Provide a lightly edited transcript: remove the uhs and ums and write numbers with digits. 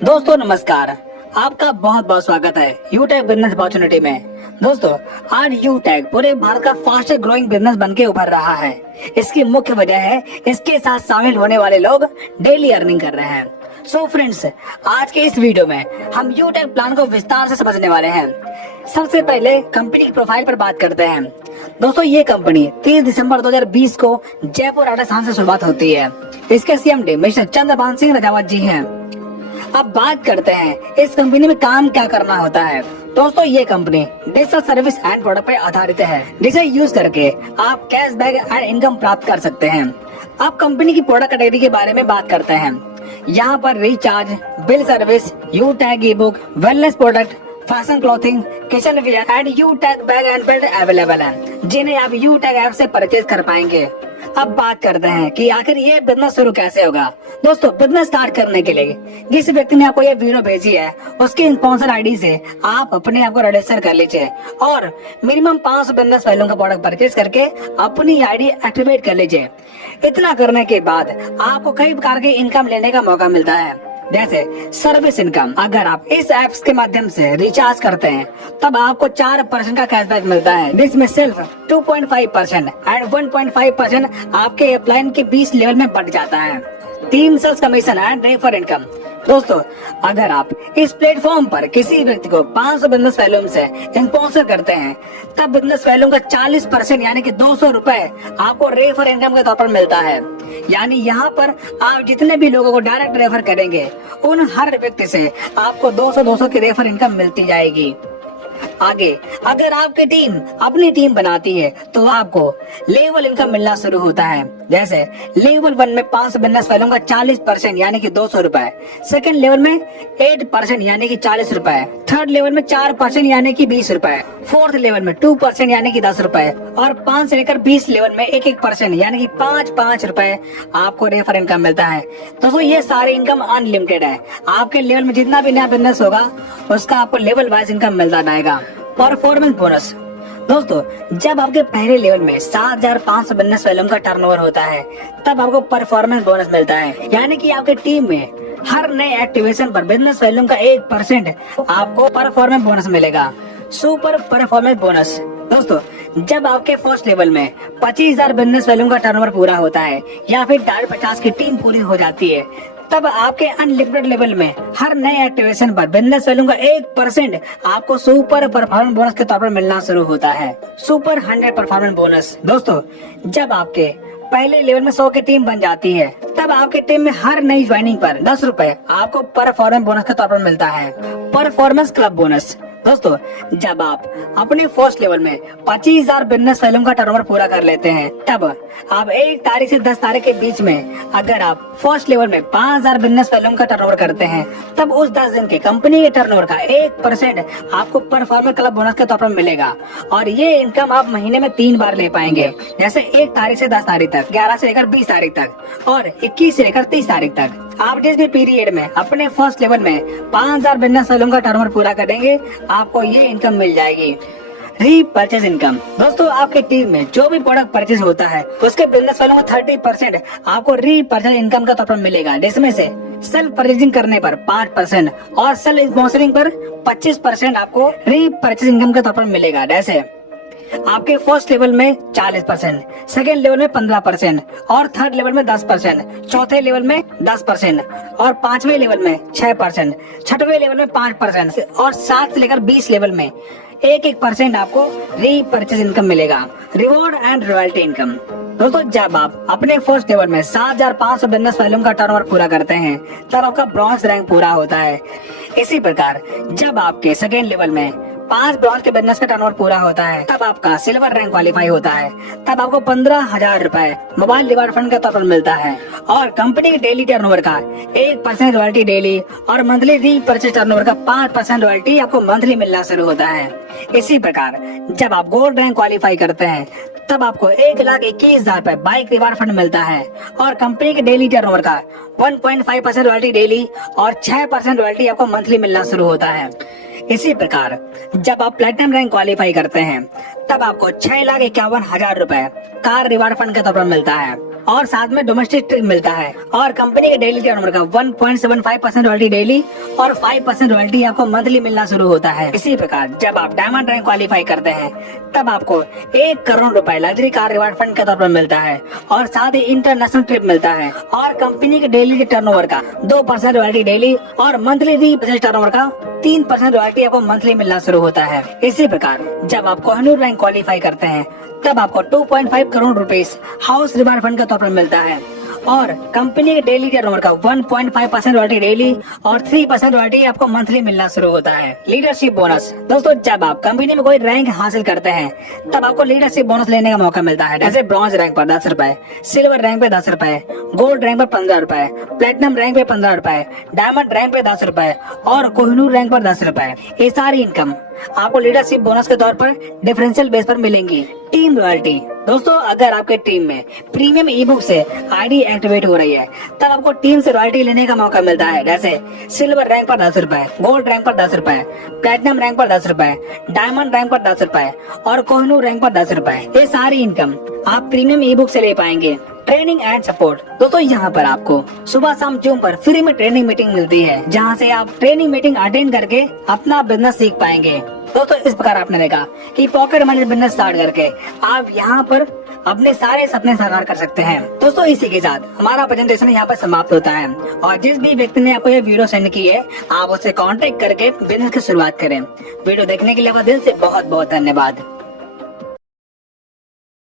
दोस्तों नमस्कार, आपका बहुत बहुत स्वागत है यूटैग बिजनेस अपॉर्चुनिटी में। दोस्तों आज यूटैग पूरे भारत का फास्टेस्ट ग्रोइंग बिजनेस बनके उभर रहा है। इसकी मुख्य वजह है इसके साथ शामिल होने वाले लोग डेली अर्निंग कर रहे हैं। सो फ्रेंड्स, आज के इस वीडियो में हम यूटैग प्लान को विस्तार से समझने वाले हैं। सबसे पहले कंपनी की प्रोफाइल पर बात करते हैं। दोस्तों ये कंपनी 30 दिसंबर 2020 को जयपुर राजस्थान से शुरुआत होती है। इसके सीएमडी मिस्टर चंद्रभान सिंह राजावत जी हैं। अब बात करते हैं इस कंपनी में काम क्या करना होता है। दोस्तों ये company digital service and product पर आधारित है, जिसे यूज करके आप कैशबैक एंड इनकम प्राप्त कर सकते हैं। अब कंपनी की प्रोडक्ट कैटेगरी के बारे में बात करते हैं। यहाँ पर recharge, bill service, UTag e book, wellness product, fashion clothing, kitchenware and UTag bag and belt available है, जिन्हें आप यूटैग ऐप से परचेज कर पाएंगे। अब बात करते हैं कि आखिर ये बिजनेस शुरू कैसे होगा। दोस्तों बिजनेस स्टार्ट करने के लिए जिस व्यक्ति ने आपको ये वीडियो भेजी है उसकी स्पॉन्सर आईडी से आप अपने आप को रजिस्टर कर लीजिए और मिनिमम 500 बिजनेस वैल्यू का प्रोडक्ट परचेज करके अपनी आईडी एक्टिवेट कर लीजिए। इतना करने के बाद आपको कई प्रकार के इनकम लेने का मौका मिलता है, जैसे सर्विस इनकम। अगर आप इस ऐप्स के माध्यम से रिचार्ज करते हैं तब आपको 4% का कैशबैक मिलता है, जिसमें सिर्फ 2.5% एंड 1.5% आपके अपलाइन के 20 लेवल में बढ़ जाता है। Team sales commission and refer income. दोस्तों अगर आप इस प्लेटफॉर्म पर किसी व्यक्ति को 500 बिजनेस वैल्यूम से स्पॉन्सर करते हैं तब बिजनेस वैल्यूम का 40% यानी कि 200 रुपए आपको रेफर इनकम के तौर पर मिलता है। यानी यहाँ पर आप जितने भी लोगों को डायरेक्ट रेफर करेंगे उन हर व्यक्ति से आपको 200 की रेफर इनकम मिलती जाएगी। आगे अगर आपकी टीम अपनी टीम बनाती है तो आपको लेवल इनकम मिलना शुरू होता है। जैसे लेवल 1 में 500 बिजनेस वैल्यूम का 40% यानी कि 200 रुपए, सेकंड लेवल में 8% यानी कि 40 रुपए, थर्ड लेवल में 4% यानी कि 20 रुपए, फोर्थ लेवल में 2% यानी कि 10 रुपए और 5 से लेकर 20 लेवल में 1% यानी कि 5 रुपए आपको रेफर इनकम मिलता है। दोस्तों ये सारी इनकम अनलिमिटेड है। आपके लेवल में जितना भी नया बिजनेस होगा उसका आपको लेवल वाइज इनकम मिलता जाएगा। Performance bonus. दोस्तों जब आपके पहले लेवल में 7,500 बिजनेस वैल्यूम का टर्नओवर होता है तब आपको परफॉर्मेंस बोनस मिलता है, यानी कि आपके टीम में हर नए एक्टिवेशन पर बिजनेस वैल्यूम का 1% आपको परफॉर्मेंस बोनस मिलेगा। Super performance bonus. दोस्तों जब आपके फर्स्ट लेवल में 25,000 बिजनेस वैल्यूम का टर्नओवर पूरा होता है या फिर 50 की टीम पूरी हो जाती है तब आपके अनलिमिटेड लेवल में हर नए एक्टिवेशन पर बिजनेस वैल्यूम का 1% आपको सुपर परफॉर्मेंस बोनस के तौर पर मिलना शुरू होता है। Super 100 performance bonus. दोस्तों जब आपके पहले लेवल में 100 की टीम बन जाती है तब आपके टीम में हर नई ज्वाइनिंग पर 10 रुपए आपको परफॉर्मेंस बोनस के तौर पर मिलता है। Performance club bonus. दोस्तों जब आप अपने फर्स्ट लेवल में 25,000 बिजनेस वैल्यूम का टर्नओवर पूरा कर लेते हैं तब आप 1 तारीख से 10 तारीख के बीच में अगर आप फर्स्ट लेवल में 5,000 बिजनेस वैल्यूम का टर्नओवर करते हैं तब उस 10 दिन के कंपनी के टर्नओवर का 1% आपको परफॉर्मेंस क्लब बोनस के तौर पर मिलेगा और ये इनकम आप महीने में 3 बार ले पाएंगे, जैसे 1 तारीख से 10 तारीख तक, 11 से लेकर 20 तारीख तक और 21 से लेकर 30 तारीख तक। आप जिस भी पीरियड में अपने फर्स्ट लेवल में 5,000 बिजनेस वैल्यूम का टर्नओवर पूरा करेंगे आपको ये इनकम मिल जाएगी। Repurchase income. दोस्तों आपके टीम में जो भी प्रोडक्ट परचेज होता है उसके बिजनेस वैल्यूम का 30% आपको रीपरचेज इनकम के तौर पर मिलेगा, जिसमें से सेल्फ परचेजिंग करने पर 5% और सेल्फ स्पॉन्सरिंग पर 25% आपको रीपरचेज इनकम के तौर पर मिलेगा। जैसे आपके फर्स्ट लेवल में 40%, सेकेंड लेवल में 15% और थर्ड लेवल में 10%, चौथे लेवल में 10% और 5वें लेवल में 6%, छठवें लेवल में 5% और 7 से लेकर 20 लेवल में 1% आपको रीपरचेज इनकम मिलेगा। Reward and royalty income. दोस्तों जब आप अपने फर्स्ट लेवल में 7,500 बिजनेस वैल्यूम का टर्नओवर पूरा करते हैं तब आपका ब्रॉन्ज रैंक पूरा होता है। इसी प्रकार जब आपके सेकेंड लेवल में 5 ब्रॉन्ज के बिजनेस का टर्नओवर पूरा होता है तब आपका सिल्वर रैंक क्वालिफाई होता है, तब आपको 15,000 रुपए मोबाइल रिवार्ड फंड के तौर पर मिलता है और कंपनी के डेली टर्नओवर का 1% रॉयल्टी डेली और मंथली रीपरचेज टर्नओवर का 5% रॉयल्टी आपको मंथली मिलना शुरू होता है। इसी प्रकार जब आप गोल्ड रैंक क्वालिफाई करते हैं तब आपको 1,21,000 रुपए बाइक रिवार्ड फंड मिलता है और कंपनी के डेली टर्नओवर का 1.5% रॉयल्टी डेली और 6% रॉयल्टी आपको मंथली मिलना शुरू होता है। इसी प्रकार जब आप प्लेटिनम रैंक क्वालिफाई करते हैं तब आपको 6,51,000 रुपए कार रिवार्ड फंड के तौर पर मिलता है और साथ में डोमेस्टिक ट्रिप मिलता है। और कंपनी के डेली टर्नओवर का 1.75% रॉयल्टी डेली और 5% रॉयल्टी आपको मंथली मिलना शुरू होता है। इसी प्रकार जब आप डायमंड रैंक क्वालिफाई करते हैं तब आपको 1 करोड़ रुपए लग्जरी कार रिवार्ड फंड के तौर पर मिलता है और साथ ही इंटरनेशनल ट्रिप मिलता है। और कंपनी के डेली टर्नओवर का 2% रॉयल्टी डेली और मंथली टर्नओवर का 3% रॉयल्टी आपको मंथली मिलना शुरू होता है। इसी प्रकार जब आप कोहिनूर रैंक क्वालिफाई करते हैं तब आपको 2.5 crore rupees house reward fund के तौर पर मिलता है और कंपनी के डेली टर्नओवर का 1.5% रॉयल्टी डेली और 3% रॉयल्टी आपको मंथली मिलना शुरू होता है। लीडरशिप बोनस दोस्तों, जब आप कंपनी में कोई रैंक हासिल करते हैं तब आपको लीडरशिप बोनस लेने का मौका मिलता है। जैसे ब्रॉन्ज रैंक पर 10 रुपए, सिल्वर रैंक पे 10 रुपए, गोल्ड रैंक पर 15 रुपए, प्लेटिनम रैंक पे 15 रुपए, डायमंड रैंक पे 10 रुपए और कोहिनूर रैंक पर 10 रुपए। ये सारी इनकम आपको लीडरशिप बोनस के तौर पर डिफरेंशियल बेस पर मिलेंगी। टीम रॉयल्टी दोस्तों, अगर आपके टीम में प्रीमियम ई बुक से आईडी एक्टिवेट हो रही है तब आपको टीम से रॉयल्टी लेने का मौका मिलता है। जैसे सिल्वर रैंक पर 10 रुपए, गोल्ड रैंक पर 10 रुपए, प्लेटिनम रैंक पर 10 रुपए, डायमंड रैंक पर 10 रुपए और कोहिनूर रैंक पर 10 रुपए। ये सारी इनकम आप प्रीमियम ई बुक से ले पाएंगे। ट्रेनिंग एंड सपोर्ट दोस्तों, यहाँ पर आपको सुबह शाम जूम पर फ्री में ट्रेनिंग मीटिंग मिलती है जहाँ से आप ट्रेनिंग मीटिंग अटेंड करके अपना बिजनेस सीख पाएंगे। दोस्तों इस प्रकार आपने देखा कि पॉकेट मनी बिजनेस स्टार्ट करके आप यहाँ पर अपने सारे सपने साकार कर सकते हैं। दोस्तों इसी के साथ हमारा प्रेजेंटेशन यहाँ पर समाप्त होता है और जिस भी व्यक्ति ने आपको ये वीडियो सेंड की है आप उससे कांटेक्ट करके बिजनेस की शुरुआत करें। वीडियो देखने के लिए दिल से बहुत बहुत धन्यवाद।